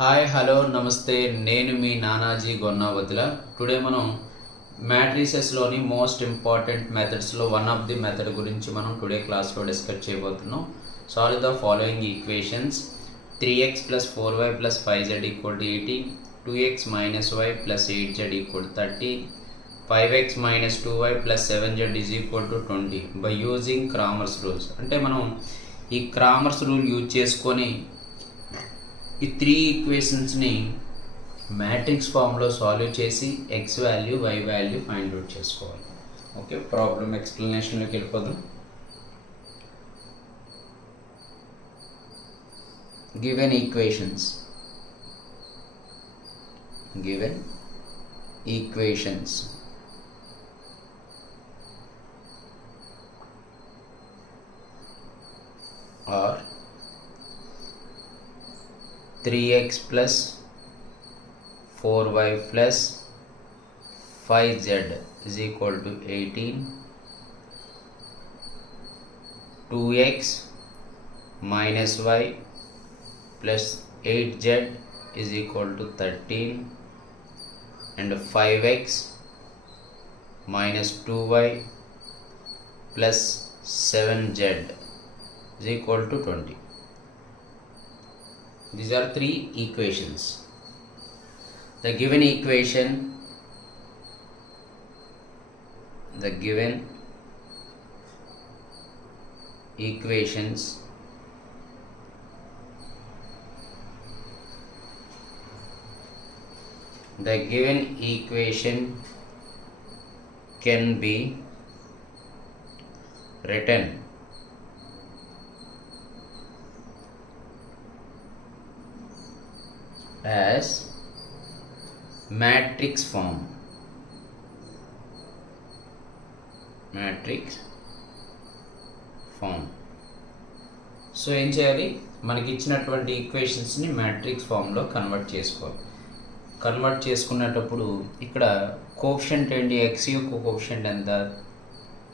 Hi hello నమస్తే నేను మీ నానాజీ గొన్నావతిల. టుడే మనం మ్యాట్రిసెస్లోని మోస్ట్ ఇంపార్టెంట్ మెథడ్స్లో వన్ ఆఫ్ ది మెథడ్ గురించి మనం టుడే క్లాస్లో డిస్కస్ చేయబోతున్నాం. Solve the following equations: 3x plus 4y plus 5z equal to 18, 2x minus y plus 8z equal to 30, 5x minus 2y plus 7z is equal to 20 by using Cramer's rules. అంటే మనం ఈ Cramer's rule use చేసుకొని ఈ three ఈక్వేషన్స్ని matrix ఫామ్లో solve చేసి X value Y value find out చేసుకోవాలి. Okay, problem ఎక్స్ప్లెనేషన్లోకి వెళ్ళిపోదాం. Given equations are 3x plus 4y plus 5z is equal to 18, 2x minus y plus 8z is equal to 13, and 5x minus 2y plus 7z is equal to 20. These are three equations. The given equations can be written as matrix form. So ఏం చేయాలి, మనకి ఇచ్చినటువంటి ఈక్వేషన్స్ని matrix ఫామ్లో convert చేసుకోవాలి. Convert చేసుకునేటప్పుడు ఇక్కడ coefficient ఏంటి? ఎక్స్ యొక్క కోఎఫిషియంట్ ఎంత?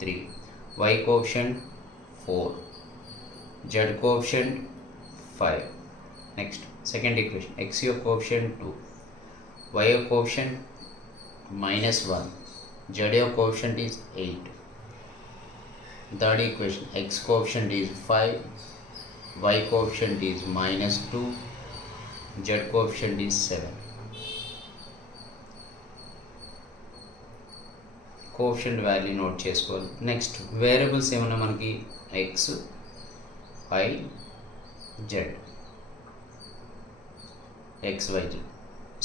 3, Y coefficient 4, Z coefficient 5. Next second equation, X యొక్క కోఎఫిషియంట్ 2, y యొక్క కోఎఫిషియంట్ -1, z యొక్క coefficient is 8. Third equation, x coefficient is 5, y coefficient is -2, z coefficient is 7. Coefficient value note చేసుకోవాలి. Next variables ఏమన్నా మనకి x, y, z, xyz.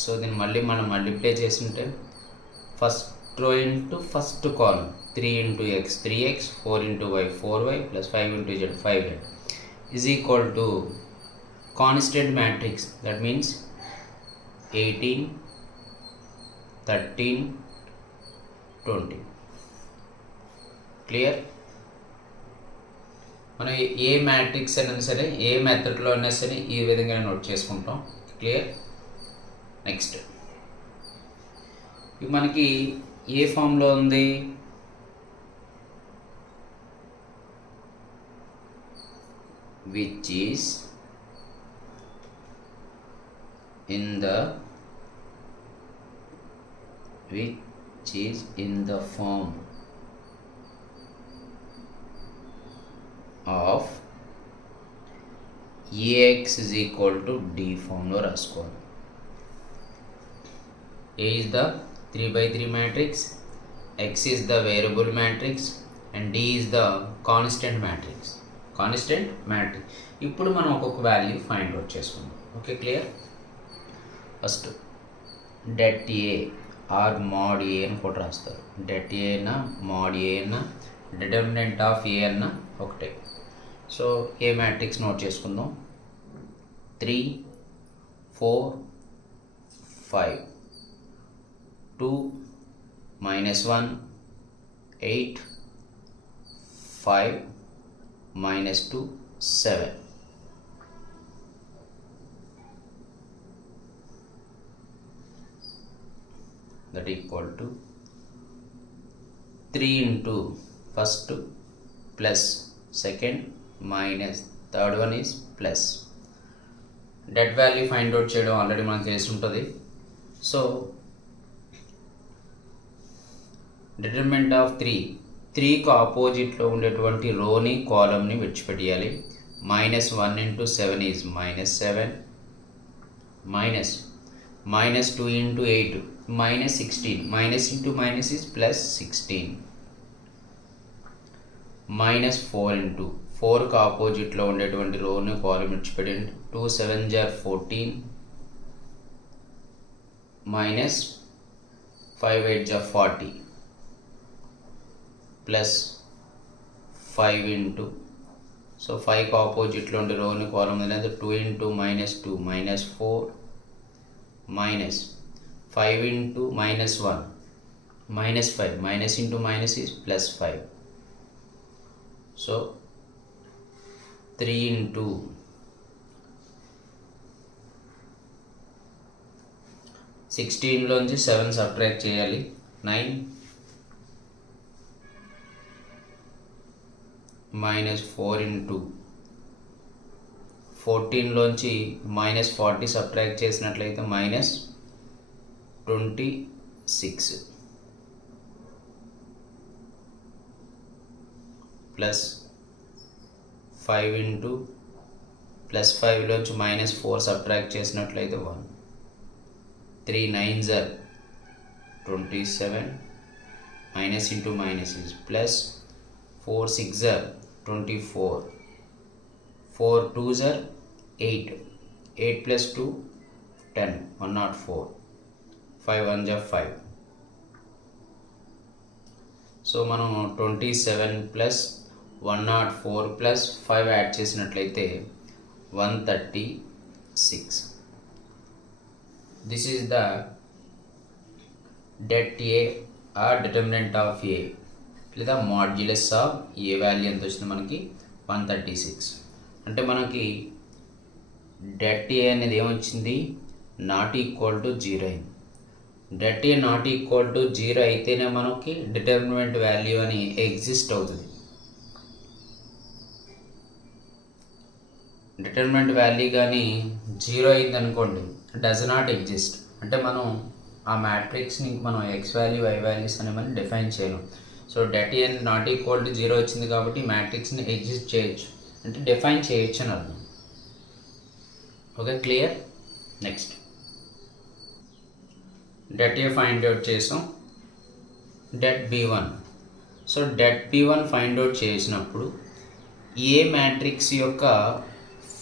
So దీన్ని మళ్ళీ మనం మల్టిప్లై చేస్తుంటే first rho into first column 3 into x 3x, 4 into y 4y plus 5 into z 5z is equal to constant matrix. That means 18, 13, 20. క్లియర్? మనం ఏ మ్యాట్రిక్స్ అయినా సరే ఏ మెథడ్లో అయినా సరే ఈ విధంగా నోట్ చేసుకుంటాం. క్లియర్? నెక్స్ట్ ఇది మనకి ఏ ఫామ్లో ఉంది? Which is in the form of AX is equal to D ఫామ్లో రాసుకోవాలి. A is the 3/3 matrix, X is the variable matrix, and D is the constant matrix. ఇప్పుడు మనం ఒక్కొక్క వాల్యూ ఫైండ్ అవుట్ చేసుకుందాం. Okay, clear? First det A or mod A అని కూడా రాస్తారు. det A అయినా mod A అయినా డిటర్మినెంట్ ఆఫ్ A అన్న ఒకటే. సో ఏ మ్యాట్రిక్స్ నోట్ చేసుకుందాం. 3, 4, 5, 2, -1, 8, 5, -2, 7. That equal to 3 into first plus second minus third one is plus debt value find out చేయడం ఆల్రెడీ మనకు తెలిసి ఉంటుంది. సో డిటర్మినెంట్ ఆఫ్ 3కు ఆపోజిట్లో ఉండేటువంటి రోని కాలమ్ని విడిచిపెట్టాలి. -1 into 7 is -7, -2 into 8 -16, minus into minus is +16, -4 into 4కు ఆపోజిట్లో ఉండేటువంటి రోని కాలమ్ విడిచిపెట్టండి. 2 7s are 14, -5 8s are 40, +5 into, so 5కు ఆపోజిట్లో ఉండే రోని కాలం అనేది 2 into -2 -4, -5 into -1 -5, minus into minus is +5. సో 3 into 16లోంచి 7 సబ్ట్రాక్ట్ చేయాలి. 9 -4 into 14లోంచి -40 సబ్ట్రాక్ట్ చేసినట్లయితే -26, +5 into +5లోంచి -4 సబ్ట్రాక్ట్ చేసినట్లయితే 1. 3 9s are 27, minus into minus is plus, 4 6s are 24, 4 2s are 8, 8 plus 2 10, 104, 5 1s are 5. సో మనం 27 plus 104 plus 5 యాడ్ చేసినట్లయితే 136. This is the det A or determinant of A, లేదా మాడ్యులస్ ఆఫ్ ఏ వాల్యూ ఎంత వచ్చింది మనకి 136. అంటే మనకి det A అనేది ఏమొచ్చింది, నాట్ ఈక్వల్ టు 0 అయింది. det A not equal to 0 అయితేనే మనకి డిటర్మినెంట్ వాల్యూ అని ఎగ్జిస్ట్ అవుతుంది. డిటర్మినెంట్ వాల్యూ కానీ 0 అయింది అనుకోండి, డస్ నాట్ ఎగ్జిస్ట్. అంటే మనం ఆ మ్యాట్రిక్స్ని మనం ఎక్స్ వాల్యూ వై వాల్యూస్ అని మనం డిఫైన్ చేయలేం. So det A not equal to 0 వచ్చింది కాబట్టి మ్యాట్రిక్స్ని ఎగ్జిస్ట్ చేయొచ్చు, అంటే డిఫైన్ చేయొచ్చు అని అర్థం. Okay, clear. Next det A find out చేసాం. det B1. So det B1 find out చేసినప్పుడు ఏ మ్యాట్రిక్స్ యొక్క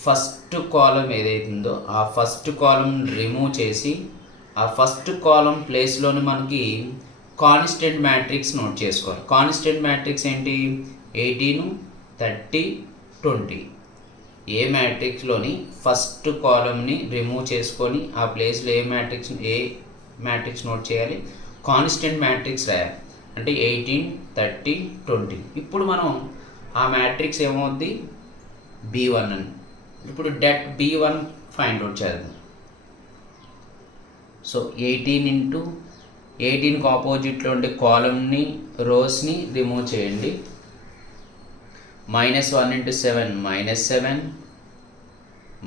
ఫస్ట్ కాలం ఏదైతుందో ఆ ఫస్ట్ కాలం రిమూవ్ చేసి ఆ ఫస్ట్ కాలం ప్లేస్లోని మనకి కాన్స్టెంట్ మ్యాట్రిక్స్ నోట్ చేసుకోవాలి. కాన్స్టెంట్ మ్యాట్రిక్స్ ఏంటి, 18 30 20. ఏ మ్యాట్రిక్స్లోని ఫస్ట్ కాలంని రిమూవ్ చేసుకొని ఆ ప్లేస్లో ఏ మ్యాట్రిక్స్ నోట్ చేయాలి, కాన్స్టెంట్ మ్యాట్రిక్స్ రాయాలి. అంటే 18 30 20. ఇప్పుడు మనం ఆ మ్యాట్రిక్స్ ఏమవుద్ది, B1 అని. ఇప్పుడు det B1 ఫైండ్ అవుట్ చేద్దాం. సో 18 into 18కి ఆపోజిట్లో ఉండే కాలమ్ని రోస్ని రిమూవ్ చేయండి. -1 into 7 -7,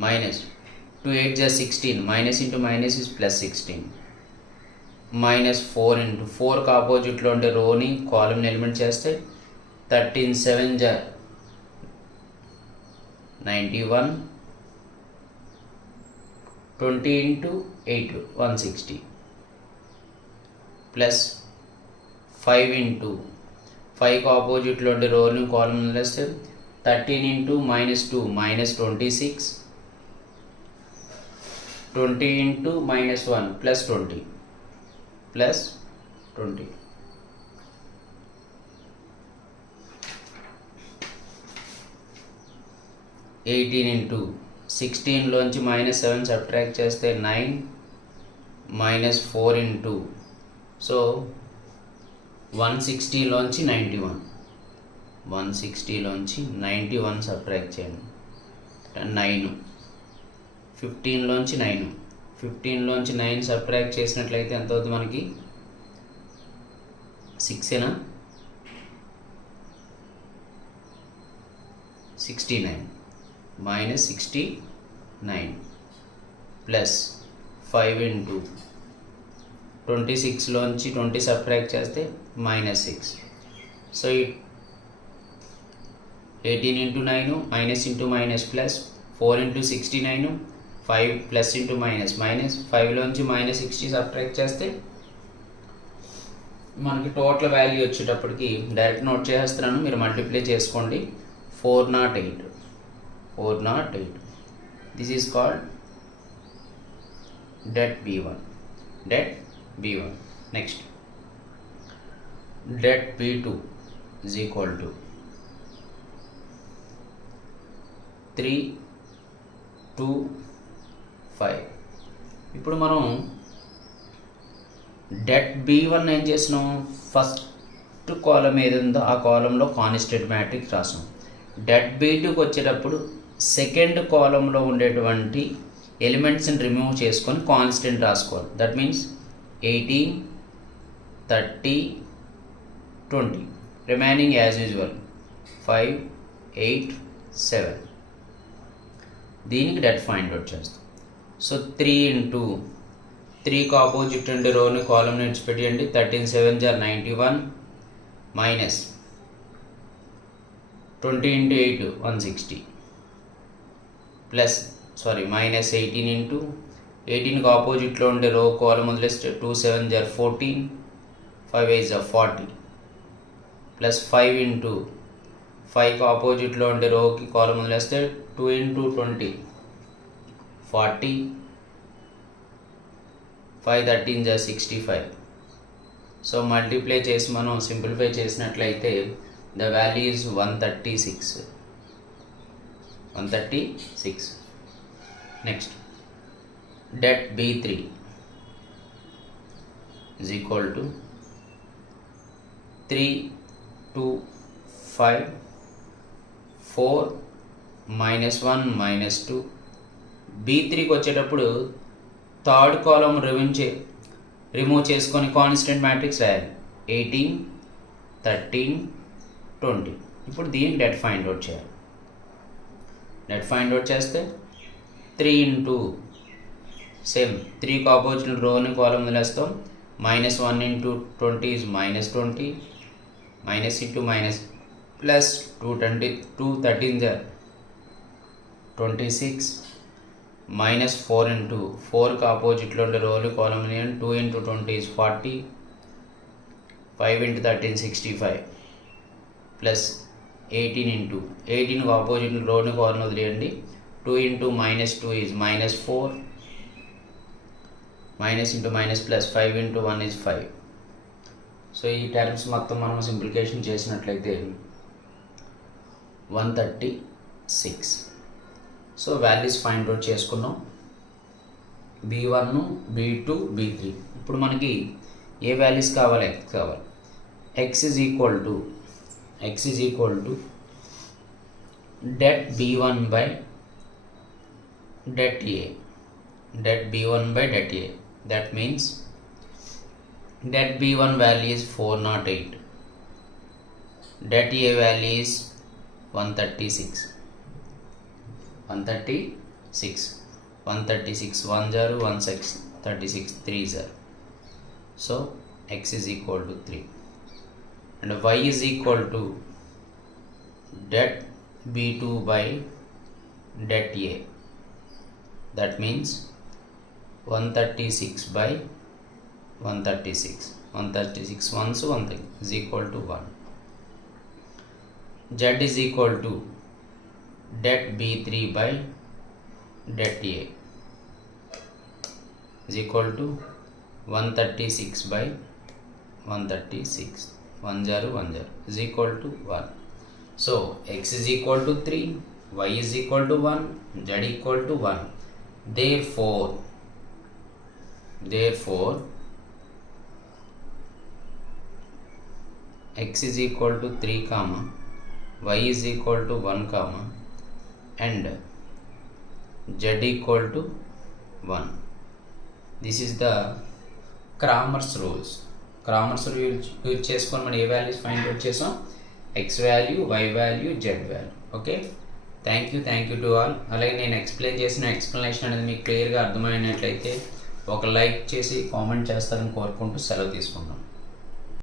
-2 8s are 16, minus into minus is +16, -4 into 4కి ఆపోజిట్లో ఉండే రోని కాలమ్ని ఎలిమెంట్ చేస్తే 13 7s are 91, 20 into 8 160, ప్లస్ 5 into 5కి ఆపోజిట్లో ఉండే రోని కాలమ్ వేస్తే 13 into -2 -26, 20 into -1 +20, +20. 18 into 16లోంచి -7 సబ్ట్రాక్ట్ చేస్తే 9, -4 into, సో 160లోంచి 91, 160లోంచి 91 సబ్ట్రాక్ట్ చేయండి, 9. 15లోంచి 9, 15లోంచి 9 సబ్ట్రాక్ట్ చేసినట్లయితే ఎంత అవుతుంది మనకి, 6ఏనా, 69, -69. ప్లస్ 5 ఇంటూ 26లోంచి 20 సబ్ట్రాక్ట్ చేస్తే -6. So 18 into 9 minus into minus plus 4 into 69 5 plus into minus 5లోంచి -60 సబ్ట్రాక్ట్ చేస్తే మనకి టోటల్ వాల్యూ వచ్చేటప్పటికి డైరెక్ట్ నోట్ చేస్తున్నాను, మీరు మల్టిప్లై చేసుకోండి. 408. This is called det B1. Next, det B2 is equal to 3, 2, 5. ఇప్పుడు మనం det B1 ఏం చేసినాం, ఫస్ట్ కాలం ఏది ఉందో ఆ కాలంలో కాన్స్టెంట్ మ్యాట్రిక్స్ రాసాం. det B2కి వచ్చేటప్పుడు సెకండ్ కాలంలో ఉండేటువంటి ఎలిమెంట్స్ని రిమూవ్ చేసుకొని కాన్స్టెంట్ రాసుకోవాలి. That means 18, 30, 20. Remaining as usual 5, 8, 7. దీనికి det ఫైండ్ అవుట్ చేస్తాం. సో 3 ఇంటూ 3కి ఆపోజిట్ ఉండే రోని కాలంని విడిచిపెట్టేయండి. 13 7 91 minus 20 into 8 160 plus minus 18 into 18కి ఆపోజిట్లో ఉండే రో కాలం వదిలేస్తే 2 7 14 5 8 40 ప్లస్ 5 ఇంటూ 5కి ఆపోజిట్లో ఉండే రోకి కాలం వదిలేస్తే 2 ఇంటూ 20 40 5 13 65. సో మల్టిప్లై చేసి మనం సింప్లిఫై చేసినట్లయితే the value is 136. Next, det B3 is equal to 3, 2, 5, 4, -1, -2. B3కి వచ్చేటప్పుడు థర్డ్ కాలం రిమూవ్ చేసుకొని కాన్స్టెంట్ మ్యాట్రిక్స్ రాయాలి. 18, 13, 20. ఇప్పుడు దీనికి det ఫైండ్ అవుట్ చేయాలి. det ఫైండ్ అవుట్ చేస్తే 3 ఇంటూ సేమ్ 3కి ఆపోజిట్ రోని కాలం వదిలేస్తాం. -1 into 20 is -20 minus into minus plus 2 13 26 minus 4 into 4కి ఆపోజిట్లో ఉండే రోలు column 2 into 20 is 40 5 into 13 65 plus 18 into 18కి ఆపోజిట్ రోని కాలం వదిలేయండి. 2 ఇంటూ -2 ఈజ్ -4 మైనస్ ఇంటూ మైనస్ ప్లస్ 5 ఇంటూ 1 ఈజ్ 5. సో ఈ టర్మ్స్ మొత్తం మనం సింప్లిఫికేషన్ చేసినట్లయితే 136. సో వాల్యూస్ ఫైండ్ అవుట్ చేసుకున్నాం, B1, B2, B3. ఇప్పుడు మనకి ఏ వాల్యూస్ కావాలి, x is equal to det B1 by det A. That means det B1 value is 408, det A value is 136. 136 1 0 1 6 36 3 0. So x is equal to 3 and y is equal to det B2 by det A. That means 136 by 136 ones 1 thing is equal to 1. Z is equal to det B3 by det A is equal to 136 by 136 1 0 1 0 is equal to 1. So x is equal to 3, y is equal to 1, z equal to 1. Therefore x is equal to 3 comma y is equal to 1 comma and z equal to 1. This is the Cramer's rules. Cramer's rules use చేసుకొని మనం ఏ values find out చేసాం, x value, y value, z value. Okay, thank you to all. అలాగే నేను ఎక్స్ప్లెయిన్ చేసిన ఎక్స్ప్లెనేషన్ అనేది మీకు క్లియర్గా అర్థమైనట్లయితే ఒక లైక్ చేసి కామెంట్ చేస్తారని కోరుకుంటూ సెలవు తీసుకుంటాం.